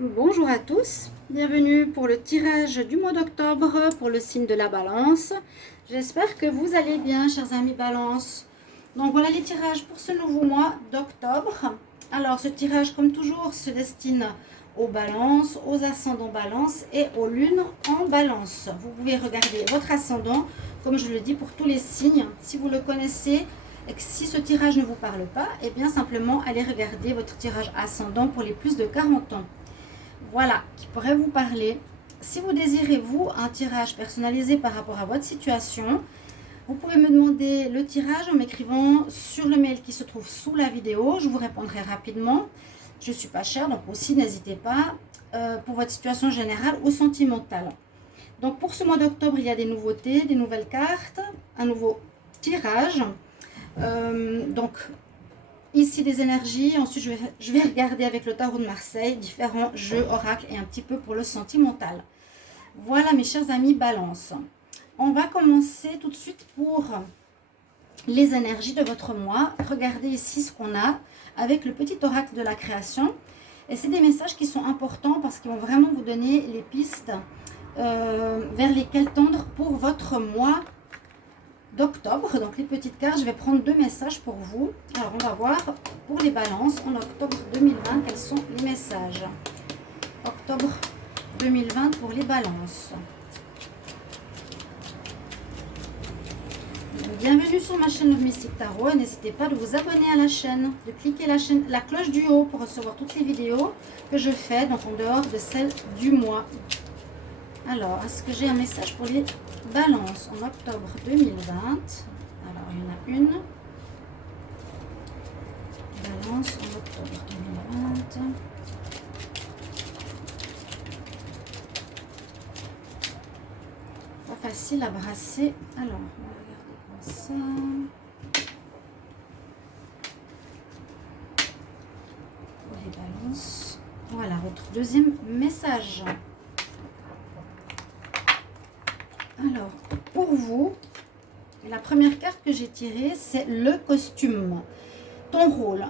Bonjour à tous, bienvenue pour le tirage du mois d'octobre pour le signe de la Balance. J'espère que vous allez bien, chers amis Balance. Donc voilà les tirages pour ce nouveau mois d'octobre. Alors ce tirage, comme toujours, se destine aux balances, aux ascendants balance et aux lunes en balance. Vous pouvez regarder votre ascendant, comme je le dis pour tous les signes. Si vous le connaissez et que si ce tirage ne vous parle pas, eh bien simplement allez regarder votre tirage ascendant pour les plus de 40 ans. Voilà, qui pourrait vous parler. Si vous désirez, vous, un tirage personnalisé par rapport à votre situation, vous pouvez me demander le tirage en m'écrivant sur le mail qui se trouve sous la vidéo. Je vous répondrai rapidement. Je ne suis pas chère, donc aussi n'hésitez pas pour votre situation générale ou sentimentale. Donc pour ce mois d'octobre, il y a des nouveautés, des nouvelles cartes, un nouveau tirage. Donc ici des énergies, ensuite je vais regarder avec le tarot de Marseille, différents jeux, oracles et un petit peu pour le sentimental. Voilà mes chers amis Balance. On va commencer tout de suite pour les énergies de votre mois. Regardez ici ce qu'on a avec le petit oracle de la création. Et c'est des messages qui sont importants parce qu'ils vont vraiment vous donner les pistes vers lesquelles tendre pour votre mois d'octobre. Donc les petites cartes, je vais prendre deux messages pour vous. Alors on va voir pour les balances en octobre 2020 quels sont les messages. Octobre 2020 pour les balances. Bienvenue sur ma chaîne Mystique Tarot. N'hésitez pas de vous abonner à la chaîne, de cliquer la cloche du haut pour recevoir toutes les vidéos que je fais, donc en dehors de celles du mois. Alors, est-ce que j'ai un message pour les balances en octobre 2020? Alors, il y en a une. Balance en octobre 2020. Pas facile à brasser. Alors, on va regarder comme ça. Pour les balances. Voilà, votre deuxième message. Alors, pour vous, la première carte que j'ai tirée, c'est le costume. Ton rôle.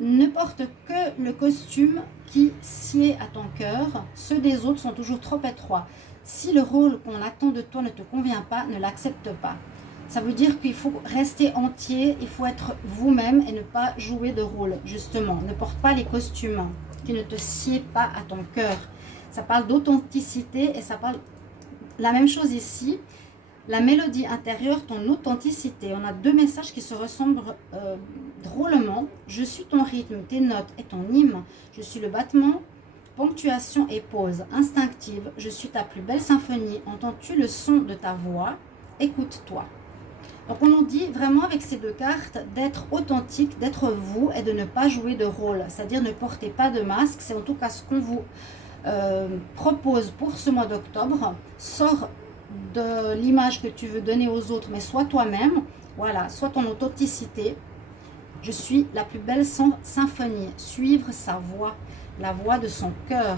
Ne porte que le costume qui sied à ton cœur. Ceux des autres sont toujours trop étroits. Si le rôle qu'on attend de toi ne te convient pas, ne l'accepte pas. Ça veut dire qu'il faut rester entier, il faut être vous-même et ne pas jouer de rôle, justement. Ne porte pas les costumes qui ne te sied pas à ton cœur. Ça parle d'authenticité et ça parle la même chose ici. La mélodie intérieure, ton authenticité. On a deux messages qui se ressemblent drôlement. Je suis ton rythme, tes notes et ton hymne. Je suis le battement, ponctuation et pause instinctive. Je suis ta plus belle symphonie. Entends-tu le son de ta voix? Écoute-toi. Donc on nous dit vraiment avec ces deux cartes d'être authentique, d'être vous et de ne pas jouer de rôle. C'est-à-dire ne portez pas de masque. C'est en tout cas ce qu'on vous propose pour ce mois d'octobre. Sors de l'image que tu veux donner aux autres, mais sois toi-même. Voilà, sois ton authenticité. Je suis la plus belle symphonie. Suivre sa voix, la voix de son cœur.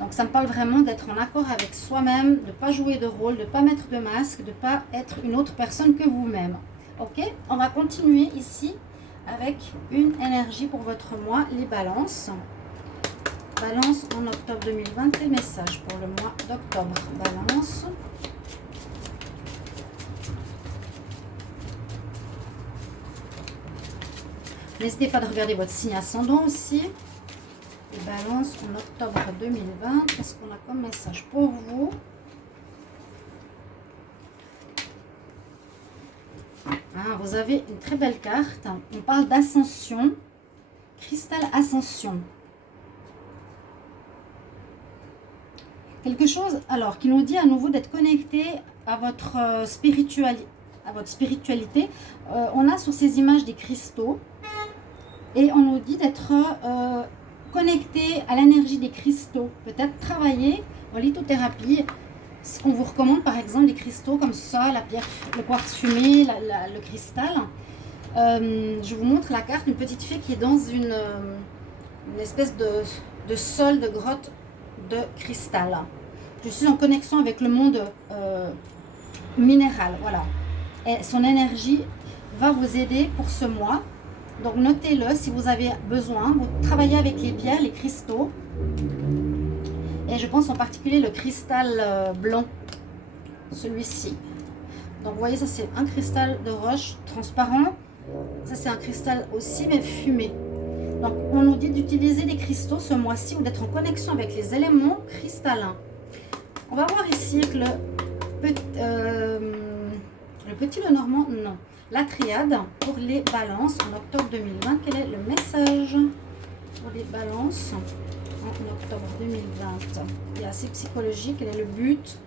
Donc ça me parle vraiment d'être en accord avec soi-même, de ne pas jouer de rôle, de ne pas mettre de masque, de ne pas être une autre personne que vous-même. Ok, on va continuer ici avec une énergie pour votre mois, les balances. Balance en octobre 2020, quel message pour le mois d'octobre? Balance. N'hésitez pas de regarder votre signe ascendant aussi. Et balance en octobre 2020, qu'est-ce qu'on a comme message pour vous? Ah, vous avez une très belle carte. On parle d'ascension. Cristal ascension. Quelque chose, alors, qui nous dit à nouveau d'être connecté à votre spiritualité. On a sur ces images des cristaux et on nous dit d'être connecté à l'énergie des cristaux. Peut-être travailler en lithothérapie. Ce qu'on vous recommande, par exemple, les cristaux comme ça, la pierre, le quartz fumé, le cristal. Je vous montre la carte d'une petite fille qui est dans une espèce de sol, de grotte de cristal. Je suis en connexion avec le monde minéral, voilà. Et son énergie va vous aider pour ce mois Donc notez-le si vous avez besoin. Vous travaillez avec les pierres, les cristaux. Et je pense en particulier le cristal blanc, celui-ci. Donc vous voyez, ça c'est un cristal de roche transparent. Ça c'est un cristal aussi, mais fumé. Donc on nous dit d'utiliser des cristaux ce mois-ci ou d'être en connexion avec les éléments cristallins. On va voir ici que le petit Lenormand, non. La triade pour les balances en octobre 2020. Quel est le message pour les balances en octobre 2020? Il est assez psychologique. Quel est le but?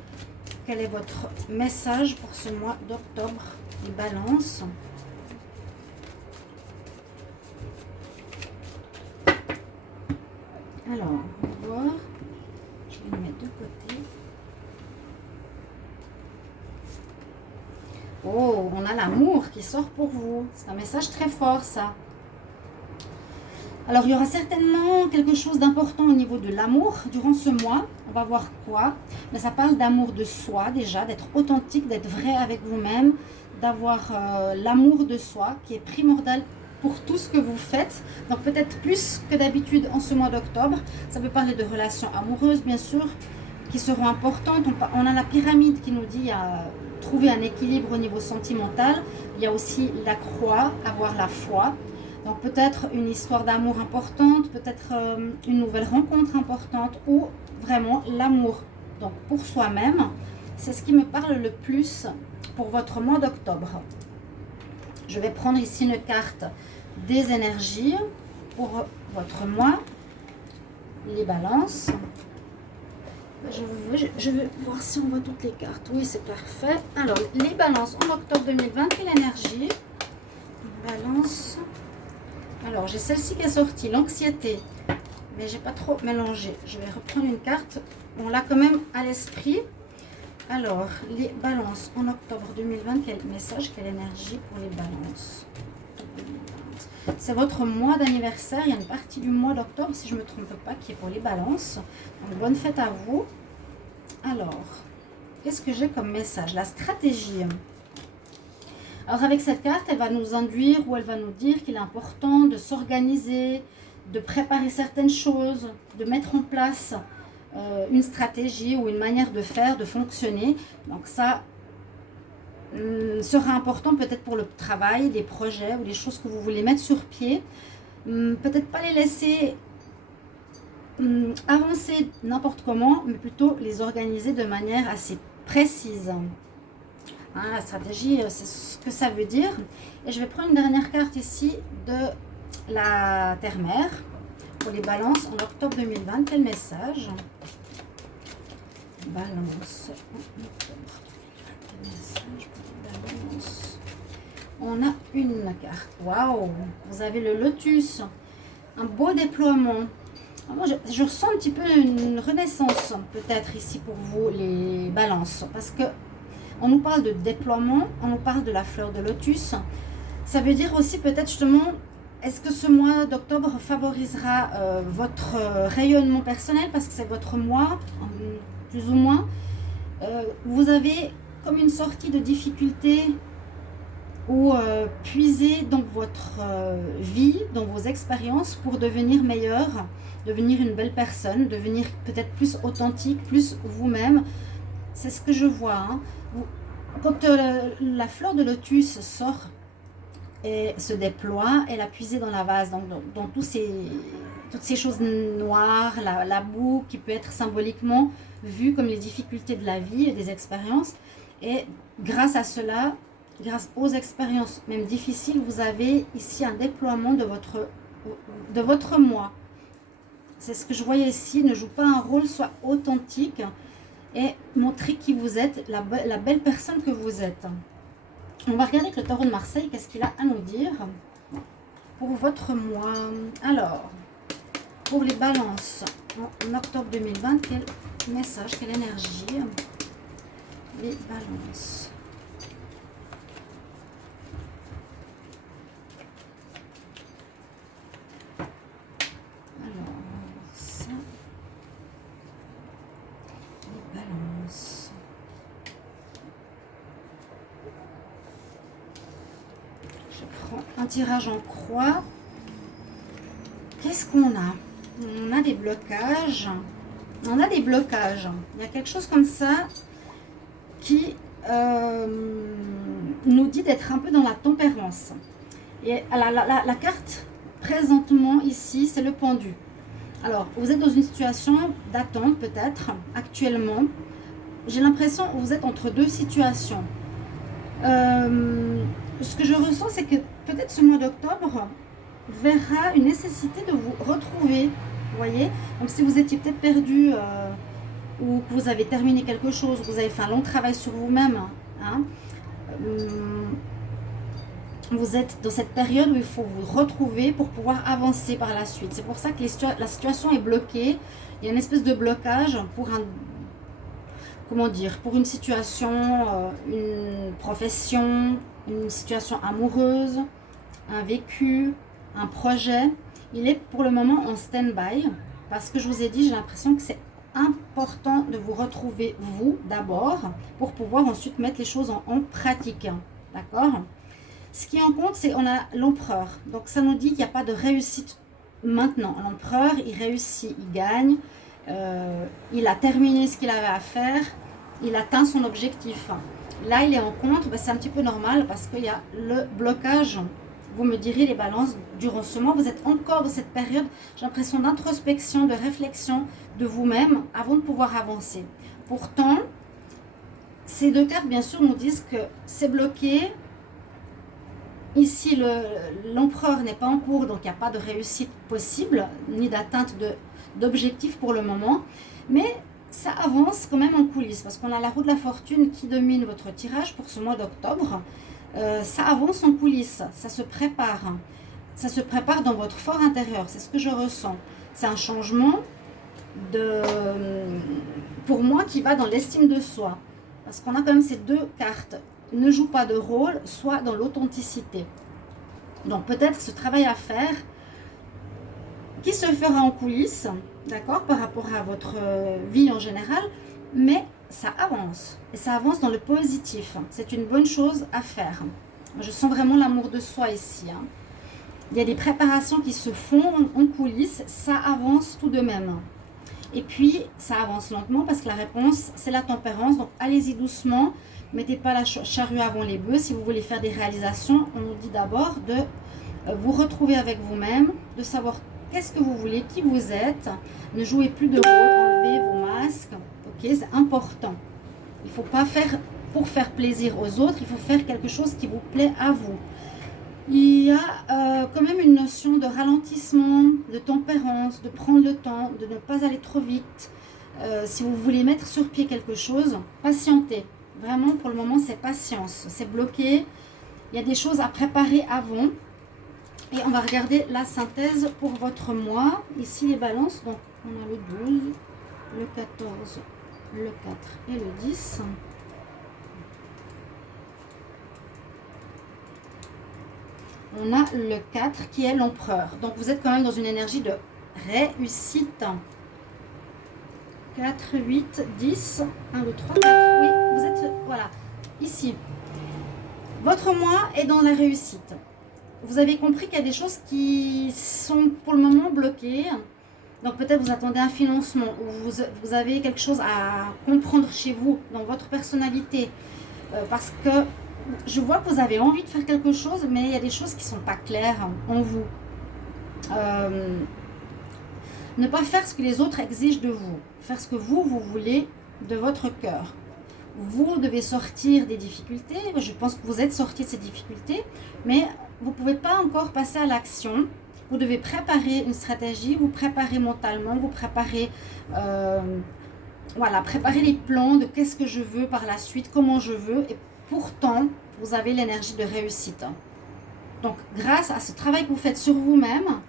Quel est votre message pour ce mois d'octobre? Les balances. Alors, on va voir. Je vais le mettre de côté. Oh, on a l'amour qui sort pour vous. C'est un message très fort, ça. Alors, il y aura certainement quelque chose d'important au niveau de l'amour durant ce mois. On va voir quoi. Mais ça parle d'amour de soi déjà, d'être authentique, d'être vrai avec vous-même, d'avoir l'amour de soi qui est primordial pour tout ce que vous faites. Donc, peut-être plus que d'habitude en ce mois d'octobre. Ça peut parler de relations amoureuses, bien sûr, qui seront importantes. On a la pyramide qui nous dit trouver un équilibre au niveau sentimental. Il y a aussi la croix, avoir la foi. Donc peut-être une histoire d'amour importante, peut-être une nouvelle rencontre importante ou vraiment l'amour. Donc pour soi-même, c'est ce qui me parle le plus pour votre mois d'octobre. Je vais prendre ici une carte des énergies pour votre mois, les balances. Je vais voir si on voit toutes les cartes. Oui, c'est parfait. Alors, les balances en octobre 2020, quelle énergie? Balance. Alors, j'ai celle-ci qui est sortie, l'anxiété. Mais j'ai pas trop mélangé. Je vais reprendre une carte. On l'a quand même à l'esprit. Alors, les balances en octobre 2020, quel message, quelle énergie pour les balances? C'est votre mois d'anniversaire. Il y a une partie du mois d'octobre, si je ne me trompe pas, qui est pour les balances. Donc, bonne fête à vous. Alors, qu'est-ce que j'ai comme message? La stratégie. Alors, avec cette carte, elle va nous induire ou elle va nous dire qu'il est important de s'organiser, de préparer certaines choses, de mettre en place une stratégie ou une manière de faire, de fonctionner. Donc, ça sera important peut-être pour le travail, des projets ou des choses que vous voulez mettre sur pied. Peut-être pas les laisser avancer n'importe comment, mais plutôt les organiser de manière assez précise. Hein, la stratégie, c'est ce que ça veut dire. Et je vais prendre une dernière carte ici de la Terre-Mère pour les balances en octobre 2020. Quel message? Balance en octobre 2020. Quel message pour les balances? On a une carte. Waouh! Vous avez le lotus. Un beau déploiement. Moi, je ressens un petit peu une renaissance peut-être ici pour vous les balances. Parce que on nous parle de déploiement, on nous parle de la fleur de lotus. Ça veut dire aussi peut-être justement, est-ce que ce mois d'octobre favorisera votre rayonnement personnel parce que c'est votre mois, plus ou moins. Vous avez comme une sortie de difficulté ou puiser dans votre vie, dans vos expériences pour devenir meilleur, devenir une belle personne, devenir peut-être plus authentique, plus vous-même. C'est ce que je vois. Hein. Quand la fleur de lotus sort et se déploie, elle a puisé dans la vase, donc dans toutes ces choses noires, la boue qui peut être symboliquement vue comme les difficultés de la vie et des expériences. Et grâce à cela, grâce aux expériences même difficiles, vous avez ici un déploiement de votre moi. C'est ce que je voyais ici. Ne joue pas un rôle, soit authentique et montrer qui vous êtes, la belle personne que vous êtes. On va regarder avec le taureau de Marseille, qu'est-ce qu'il a à nous dire pour votre mois. Alors, pour les balances, en octobre 2020, quel message, quelle énergie? Les balances. Je prends un tirage en croix. Qu'est-ce qu'on a? On a des blocages. On a des blocages. Il y a quelque chose comme ça qui nous dit d'être un peu dans la tempérance. Et la carte présentement ici, c'est le pendu. Alors, vous êtes dans une situation d'attente peut-être actuellement. J'ai l'impression que vous êtes entre deux situations. Ce que je ressens, c'est que peut-être ce mois d'octobre verra une nécessité de vous retrouver. Vous voyez? Donc, si vous étiez peut-être perdu ou que vous avez terminé quelque chose, vous avez fait un long travail sur vous-même, hein, vous êtes dans cette période où il faut vous retrouver pour pouvoir avancer par la suite. C'est pour ça que la situation est bloquée. Il y a une espèce de blocage pour un, comment dire, pour une situation, une profession, une situation amoureuse, un vécu, un projet. Il est pour le moment en stand-by parce que je vous ai dit, j'ai l'impression que c'est important de vous retrouver vous d'abord pour pouvoir ensuite mettre les choses en pratique. D'accord? Ce qui en compte, c'est on a l'empereur. Donc ça nous dit qu'il n'y a pas de réussite maintenant. L'empereur, il réussit, il gagne. Il a terminé ce qu'il avait à faire. Il atteint son objectif. Là, il est en compte. Ben, c'est un petit peu normal parce qu'il y a le blocage. Vous me direz les balances, durant ce mois, vous êtes encore dans cette période, j'ai l'impression d'introspection, de réflexion de vous-même avant de pouvoir avancer. Pourtant, ces deux cartes, bien sûr, nous disent que c'est bloqué. Ici, l'empereur n'est pas en cours, donc il n'y a pas de réussite possible, ni d'atteinte d'objectifs pour le moment. Mais ça avance quand même en coulisses, parce qu'on a la roue de la fortune qui domine votre tirage pour ce mois d'octobre. Ça avance en coulisses, ça se prépare. Ça se prépare dans votre fort intérieur, c'est ce que je ressens. C'est un changement pour moi qui va dans l'estime de soi. Parce qu'on a quand même ces deux cartes. Ne joue pas de rôle, soit dans l'authenticité. Donc peut-être ce travail à faire qui se fera en coulisses, d'accord, par rapport à votre vie en général, mais ça avance. Et ça avance dans le positif. C'est une bonne chose à faire. Je sens vraiment l'amour de soi ici. Hein. Il y a des préparations qui se font en coulisses, ça avance tout de même. Et puis, ça avance lentement parce que la réponse, c'est la tempérance. Donc, allez-y doucement. Mettez pas la charrue avant les bœufs. Si vous voulez faire des réalisations, on nous dit d'abord de vous retrouver avec vous-même, de savoir qu'est-ce que vous voulez, qui vous êtes. Ne jouez plus de rôle, enlevez vos masques. Ok, c'est important. Il ne faut pas faire pour faire plaisir aux autres. Il faut faire quelque chose qui vous plaît à vous. Il y a quand même une notion de ralentissement, de tempérance, de prendre le temps, de ne pas aller trop vite. Si vous voulez mettre sur pied quelque chose, patientez. Vraiment, pour le moment, c'est patience. C'est bloqué. Il y a des choses à préparer avant. Et on va regarder la synthèse pour votre mois. Ici, les balances. Donc, on a le 12, le 14, le 4 et le 10. On a le 4 qui est l'empereur. Donc, vous êtes quand même dans une énergie de réussite. 4, 8, 10, 1, 2, 3, 4. Oui, vous êtes, voilà, ici. Votre mois est dans la réussite. Vous avez compris qu'il y a des choses qui sont pour le moment bloquées. Donc, peut-être vous attendez un financement ou vous avez quelque chose à comprendre chez vous, dans votre personnalité. Parce que je vois que vous avez envie de faire quelque chose, mais il y a des choses qui ne sont pas claires en vous. Ne pas faire ce que les autres exigent de vous. Faire ce que vous voulez de votre cœur. Vous devez sortir des difficultés. Je pense que vous êtes sorti de ces difficultés, mais vous ne pouvez pas encore passer à l'action. Vous devez préparer une stratégie, vous préparer mentalement, vous préparer, voilà, préparer les plans de qu'est-ce que je veux par la suite, comment je veux. Et pourtant, vous avez l'énergie de réussite. Donc, grâce à ce travail que vous faites sur vous-même,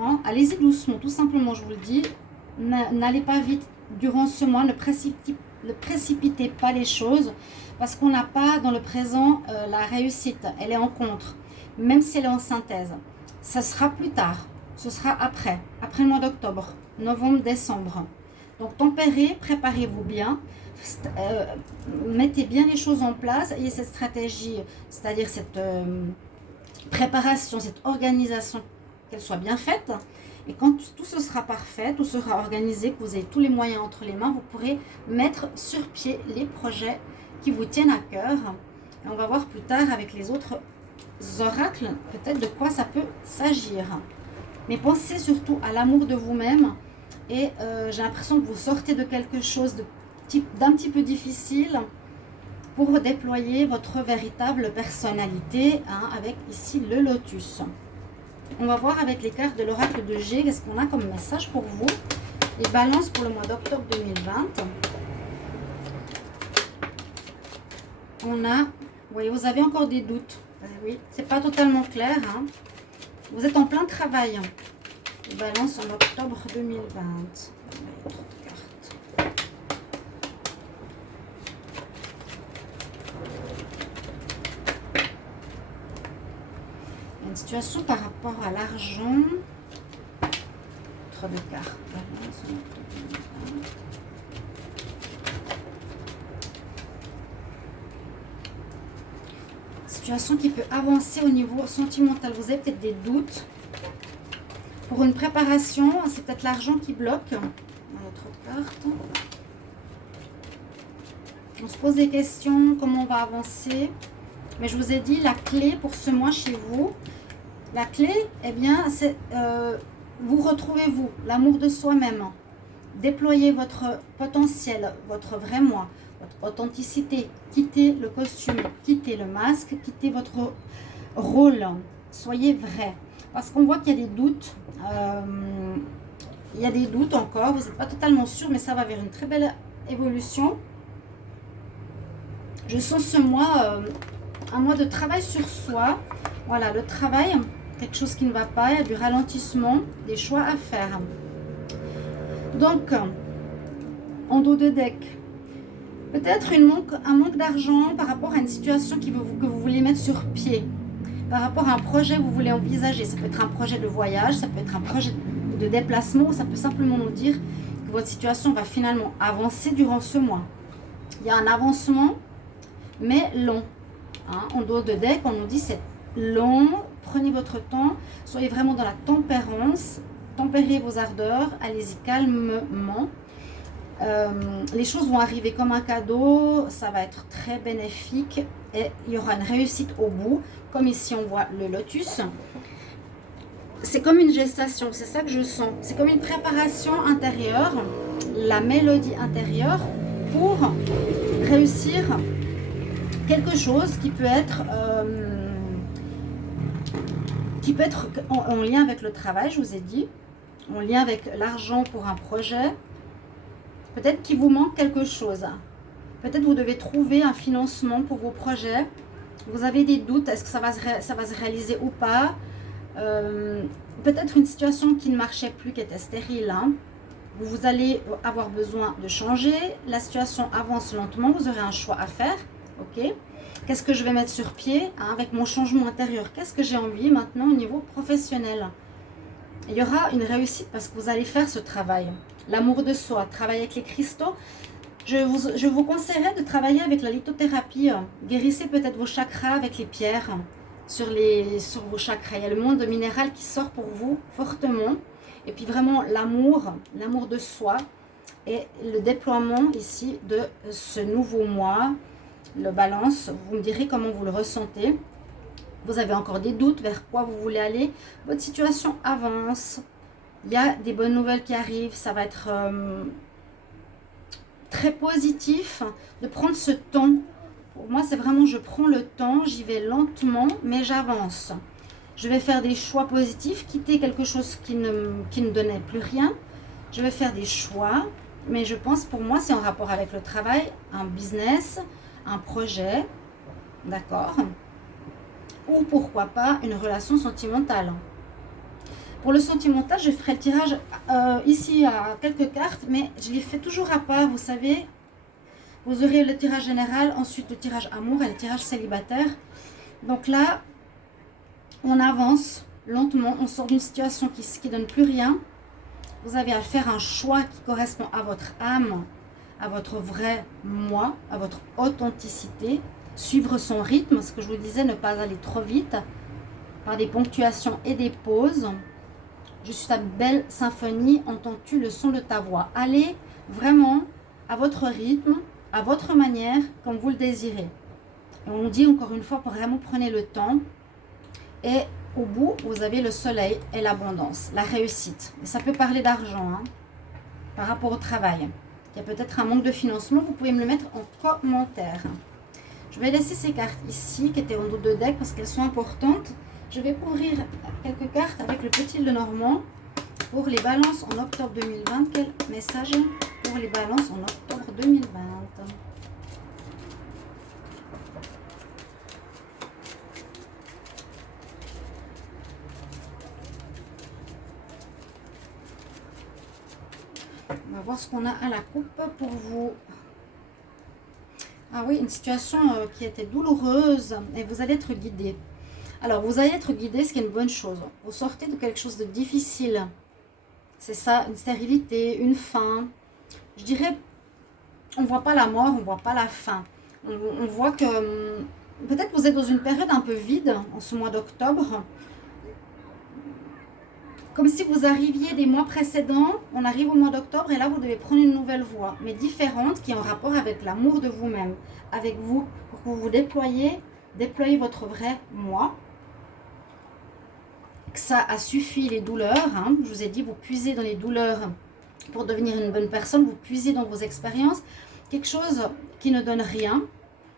hein, allez-y doucement, tout simplement, je vous le dis. N'allez pas vite durant ce mois, ne précipitez pas les choses parce qu'on n'a pas dans le présent la réussite. Elle est en contre, même si elle est en synthèse. Ça sera plus tard, ce sera après le mois d'octobre, novembre, décembre. Donc, tempérez, préparez-vous bien. Mettez bien les choses en place, ayez cette stratégie, c'est-à-dire cette préparation, cette organisation, qu'elle soit bien faite. Et quand tout ce sera parfait, tout sera organisé, que vous avez tous les moyens entre les mains, vous pourrez mettre sur pied les projets qui vous tiennent à cœur. Et on va voir plus tard avec les autres oracles, peut-être de quoi ça peut s'agir. Mais pensez surtout à l'amour de vous-même. Et j'ai l'impression que vous sortez de quelque chose d'un petit peu difficile pour déployer votre véritable personnalité, hein, avec ici le lotus. On va voir avec les cartes de l'oracle de G, qu'est-ce qu'on a comme message pour vous. Les balances pour le mois d'octobre 2020. On a, vous voyez, vous avez encore des doutes. Oui, c'est pas totalement clair, hein. Vous êtes en plein travail. Les balances en octobre 2020. Une situation par rapport à l'argent. Trop de cartes. Balance en octobre 2020. Situation qui peut avancer au niveau sentimental. Vous avez peut-être des doutes. Pour une préparation, c'est peut-être l'argent qui bloque. Il y a trop de cartes. On se pose des questions, comment on va avancer. Mais je vous ai dit, la clé pour ce mois chez vous, la clé, eh bien, c'est vous retrouvez vous, l'amour de soi-même. Déployez votre potentiel, votre vrai moi, votre authenticité. Quittez le costume, quittez le masque, quittez votre rôle. Soyez vrai. Parce qu'on voit qu'il y a des doutes. Il y a des doutes encore. Vous n'êtes pas totalement sûr, mais ça va vers une très belle évolution. Je sens ce mois un mois de travail sur soi. Voilà, le travail, quelque chose qui ne va pas, il y a du ralentissement, des choix à faire. Donc, en dos de deck, peut-être un manque d'argent par rapport à une situation que vous voulez mettre sur pied. Par rapport à un projet que vous voulez envisager. Ça peut être un projet de voyage, ça peut être un projet de déplacement, ça peut simplement nous dire que votre situation va finalement avancer durant ce mois. Il y a un avancement, mais long. Hein, en dos de deck, on nous dit c'est long, prenez votre temps, soyez vraiment dans la tempérance, tempérez vos ardeurs, allez-y calmement. Les choses vont arriver comme un cadeau, ça va être très bénéfique et il y aura une réussite au bout, comme ici on voit le lotus. C'est comme une gestation, c'est ça que je sens, c'est comme une préparation intérieure, la mélodie intérieure pour réussir quelque chose qui peut être en lien avec le travail, je vous ai dit, en lien avec l'argent pour un projet. Peut-être qu'il vous manque quelque chose. Peut-être vous devez trouver un financement pour vos projets. Vous avez des doutes, est-ce que ça va se réaliser ou pas. Peut-être une situation qui ne marchait plus, qui était stérile. Hein. Vous allez avoir besoin de changer. La situation avance lentement, vous aurez un choix à faire. Ok. Qu'est-ce que je vais mettre sur pied, hein, avec mon changement intérieur? Qu'est-ce que j'ai envie maintenant au niveau professionnel? Il y aura une réussite parce que vous allez faire ce travail. L'amour de soi, travailler avec les cristaux. Je vous conseillerais de travailler avec la lithothérapie. Guérissez peut-être vos chakras avec les pierres sur vos chakras. Il y a le monde minéral qui sort pour vous fortement. Et puis vraiment l'amour de soi et le déploiement ici de ce nouveau mois. Le balance, vous me direz comment vous le ressentez. Vous avez encore des doutes vers quoi vous voulez aller. Votre situation avance. Il y a des bonnes nouvelles qui arrivent. Ça va être très positif de prendre ce temps. Pour moi, c'est vraiment je prends le temps, j'y vais lentement, mais j'avance. Je vais faire des choix positifs, quitter quelque chose qui ne donnait plus rien. Je vais faire des choix, mais je pense pour moi, c'est en rapport avec le travail, un business, un projet, d'accord? Ou pourquoi pas une relation sentimentale. Pour le sentimental, je ferai le tirage ici à quelques cartes, mais je les fais toujours à part, vous savez. Vous aurez le tirage général, ensuite le tirage amour et le tirage célibataire. Donc là, on avance lentement, on sort d'une situation qui ne donne plus rien. Vous avez à faire un choix qui correspond à votre âme, à votre vrai moi, à votre authenticité. Suivre son rythme, ce que je vous disais, ne pas aller trop vite. par des ponctuations et des pauses. Je suis ta belle symphonie, entends-tu le son de ta voix? Allez vraiment à votre rythme, à votre manière, comme vous le désirez. Et on dit encore une fois, vraiment prenez le temps. Et au bout, vous avez le soleil et l'abondance, la réussite. Et ça peut parler d'argent, hein, par rapport au travail. Il y a peut-être un manque de financement, vous pouvez me le mettre en commentaire. Je vais laisser ces cartes ici, qui étaient en dos de deck, parce qu'elles sont importantes. Je vais couvrir quelques cartes avec le petit Lenormand pour les balances en octobre 2020. Quel message pour les balances en octobre 2020? On va voir ce qu'on a à la coupe pour vous. Ah oui, une situation qui était douloureuse et vous allez être guidé. Alors, vous allez être guidé, ce qui est une bonne chose. Vous sortez de quelque chose de difficile. C'est ça, une stérilité, une fin. Je dirais, on ne voit pas la mort, on ne voit pas la fin. On voit que peut-être vous êtes dans une période un peu vide en ce mois d'octobre. Comme si vous arriviez des mois précédents, on arrive au mois d'octobre et là, vous devez prendre une nouvelle voie, mais différente, qui est en rapport avec l'amour de vous-même, avec vous, pour que vous vous déployez votre vrai moi. Que ça a suffi les douleurs, hein. Je vous ai dit, vous puisez dans les douleurs pour devenir une bonne personne, vous puisez dans vos expériences, quelque chose qui ne donne rien,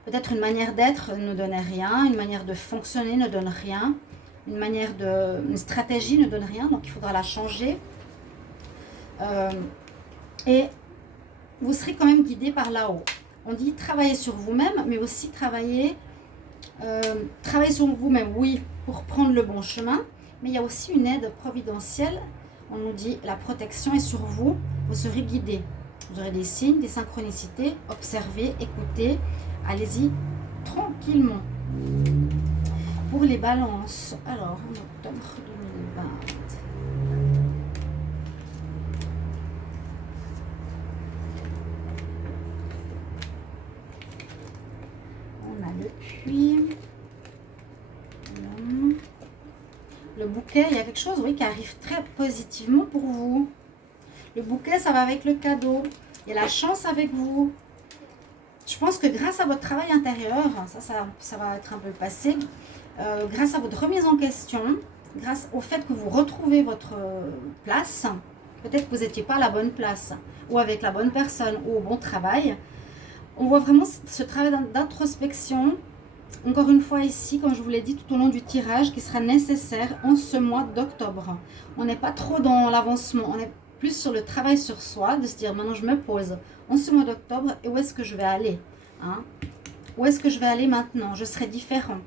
peut-être une manière d'être ne donne rien, une manière de fonctionner ne donne rien, une stratégie ne donne rien, donc il faudra la changer. Et vous serez quand même guidé par là-haut. On dit travailler sur vous-même, mais aussi travailler sur vous-même, oui, pour prendre le bon chemin, mais il y a aussi une aide providentielle. On nous dit la protection est sur vous, vous serez guidé. Vous aurez des signes, des synchronicités, observez, écoutez, allez-y tranquillement. Pour les balances, alors en octobre 2020. On a le puits. Le bouquet, il y a quelque chose, oui, qui arrive très positivement pour vous. Le bouquet, ça va avec le cadeau. Il y a la chance avec vous. Je pense que grâce à votre travail intérieur, ça va être un peu passé, grâce à votre remise en question, grâce au fait que vous retrouvez votre place, peut-être que vous n'étiez pas à la bonne place, ou avec la bonne personne, ou au bon travail. On voit vraiment ce travail d'introspection, encore une fois ici, comme je vous l'ai dit, tout au long du tirage, qui sera nécessaire en ce mois d'octobre. On n'est pas trop dans l'avancement, on est plus sur le travail sur soi, de se dire maintenant je me pose en ce mois d'octobre et où est-ce que je vais aller, hein? Où est-ce que je vais aller maintenant? Je serai différent.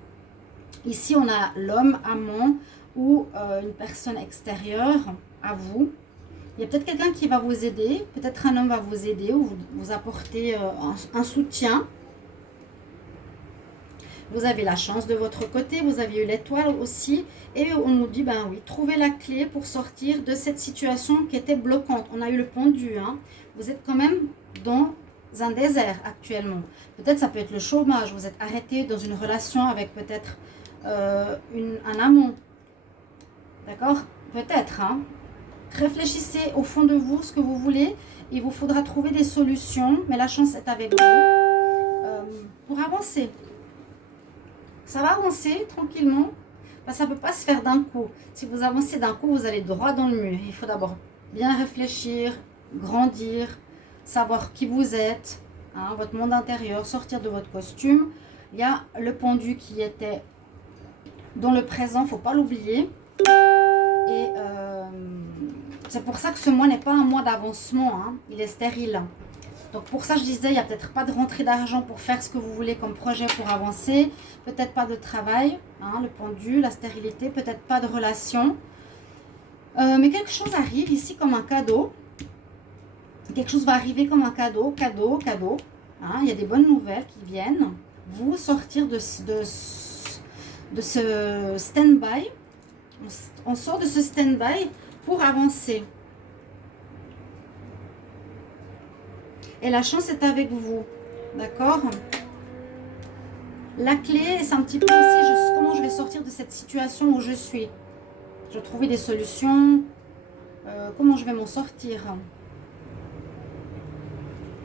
Ici, on a l'homme amant ou une personne extérieure à vous. Il y a peut-être quelqu'un qui va vous aider, peut-être un homme va vous aider ou vous apporter un soutien. Vous avez la chance de votre côté, vous avez eu l'étoile aussi. Et on nous dit, ben oui, trouvez la clé pour sortir de cette situation qui était bloquante. On a eu le pendu, hein. Vous êtes quand même dans un désert actuellement. Peut-être ça peut être le chômage, vous êtes arrêté dans une relation avec peut-être un amant. D'accord? Peut-être, hein. Réfléchissez au fond de vous ce que vous voulez. Il vous faudra trouver des solutions, mais la chance est avec vous pour avancer. Ça va avancer tranquillement. Ben, ça ne peut pas se faire d'un coup. Si vous avancez d'un coup, vous allez droit dans le mur. Il faut d'abord bien réfléchir, grandir, savoir qui vous êtes, hein, votre monde intérieur, sortir de votre costume. Il y a le pendu qui était dans le présent, il ne faut pas l'oublier. Et c'est pour ça que ce mois n'est pas un mois d'avancement, hein, il est stérile. Donc pour ça, je disais, il n'y a peut-être pas de rentrée d'argent pour faire ce que vous voulez comme projet pour avancer. Peut-être pas de travail, hein, le pendu, la stérilité, peut-être pas de relation. Mais quelque chose arrive ici comme un cadeau. Quelque chose va arriver comme un cadeau, cadeau. Hein, il y a des bonnes nouvelles qui viennent vous sortir de ce stand-by. On sort de ce stand-by pour avancer. Et la chance est avec vous. D'accord? La clé, c'est un petit peu aussi, comment je vais sortir de cette situation où je suis. Je vais trouver des solutions. Comment je vais m'en sortir?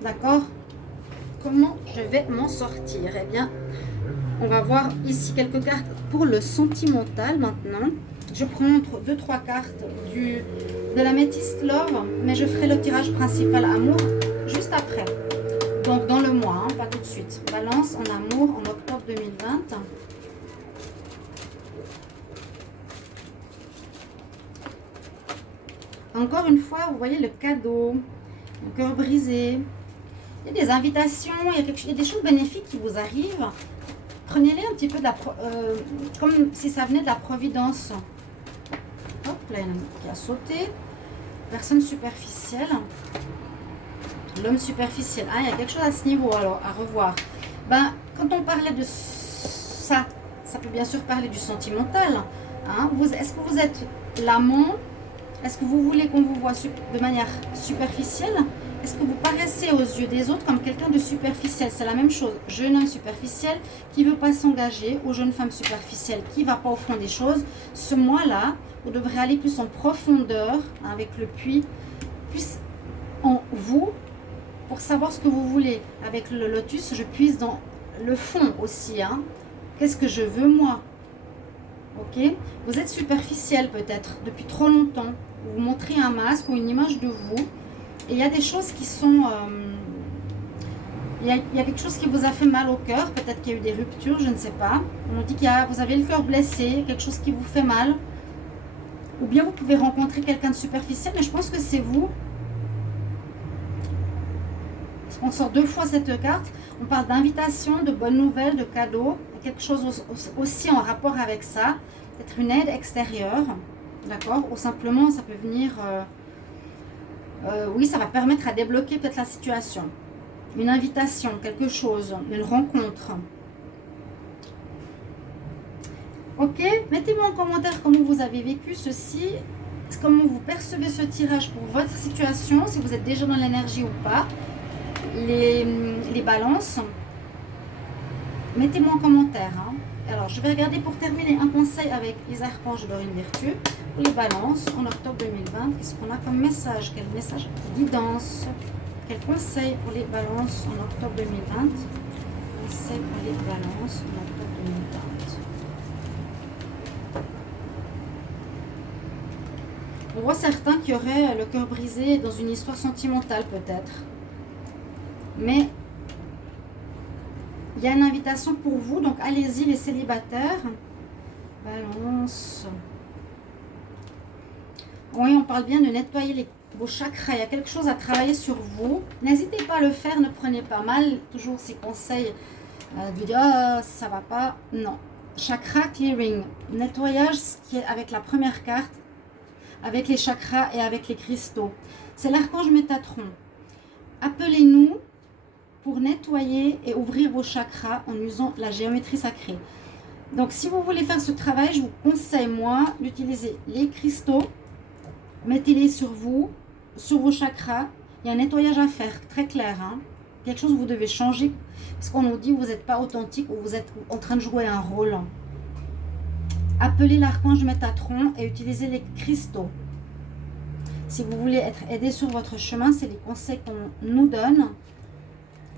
D'accord? Comment je vais m'en sortir? Eh bien, on va voir ici quelques cartes pour le sentimental maintenant. Je prends 2-3 cartes de la Métiste Love, mais je ferai le tirage principal amour juste après. Donc dans le mois, hein, pas tout de suite. Balance en amour en octobre 2020. Encore une fois, vous voyez le cadeau, le cœur brisé. Il y a des invitations, il y a des choses bénéfiques qui vous arrivent. Prenez-les un petit peu comme si ça venait de la providence. Hop, là, il y en a qui a sauté. Personne superficielle. L'homme superficiel. Ah, il y a quelque chose à ce niveau alors, à revoir. Ben, quand on parlait de ça, ça peut bien sûr parler du sentimental. Hein. Est-ce que vous êtes l'amant? Est-ce que vous voulez qu'on vous voit de manière superficielle? Est-ce que vous paraissez aux yeux des autres comme quelqu'un de superficiel? C'est la même chose. Jeune homme superficiel qui ne veut pas s'engager, ou jeune femme superficielle qui ne va pas au fond des choses. Ce mois-là, vous devrez aller plus en profondeur, hein, avec le puits, plus en vous, pour savoir ce que vous voulez. Avec le lotus, je puise dans le fond aussi. Hein. Qu'est-ce que je veux moi? Ok? Vous êtes superficiel peut-être depuis trop longtemps. Vous montrez un masque ou une image de vous. Et il y a des choses qui sont... il y a quelque chose qui vous a fait mal au cœur. Peut-être qu'il y a eu des ruptures, je ne sais pas. On nous dit que vous avez le cœur blessé, quelque chose qui vous fait mal. Ou bien vous pouvez rencontrer quelqu'un de superficiel, mais je pense que c'est vous. On sort 2 fois cette carte. On parle d'invitation, de bonnes nouvelles, de cadeaux. Quelque chose aussi en rapport avec ça. Peut-être une aide extérieure. D'accord? Ou simplement, ça peut venir... oui, ça va permettre à débloquer peut-être la situation. Une invitation, quelque chose, une rencontre. Ok? Mettez-moi en commentaire comment vous avez vécu ceci. Comment vous percevez ce tirage pour votre situation. Si vous êtes déjà dans l'énergie ou pas. Les balances. Mettez-moi en commentaire. Hein. Alors, je vais regarder pour terminer un conseil avec les archanges Dorine Virtue. Pour les balances en octobre 2020. Qu'est-ce qu'on a comme message? Quel message? Guidance. Quel conseil pour les balances en octobre 2020? Conseil pour les balances en octobre 2020. On voit certains qui auraient le cœur brisé dans une histoire sentimentale peut-être. Mais il y a une invitation pour vous, donc allez-y les célibataires. Balance. Oui, on parle bien de nettoyer vos chakras. Il y a quelque chose à travailler sur vous. N'hésitez pas à le faire, ne prenez pas mal toujours ces conseils de dire oh, ça va pas. Non. Chakra clearing, nettoyage qui est avec la première carte, avec les chakras et avec les cristaux. C'est l'archange Métatron. Appelez-nous pour nettoyer et ouvrir vos chakras en usant la géométrie sacrée. Donc, si vous voulez faire ce travail, je vous conseille, moi, d'utiliser les cristaux. Mettez-les sur vous, sur vos chakras. Il y a un nettoyage à faire, très clair. Hein. Quelque chose que vous devez changer. Parce qu'on nous dit que vous n'êtes pas authentique ou vous êtes en train de jouer un rôle. Appelez l'archange Métatron et utilisez les cristaux. Si vous voulez être aidé sur votre chemin, c'est les conseils qu'on nous donne.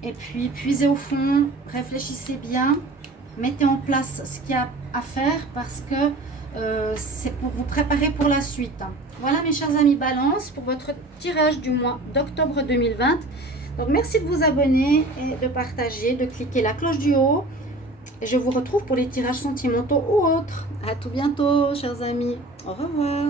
Et puis, puisez au fond, réfléchissez bien, mettez en place ce qu'il y a à faire parce que c'est pour vous préparer pour la suite. Voilà mes chers amis Balance pour votre tirage du mois d'octobre 2020. Donc, merci de vous abonner et de partager, de cliquer la cloche du haut. Et je vous retrouve pour les tirages sentimentaux ou autres. À tout bientôt, chers amis. Au revoir.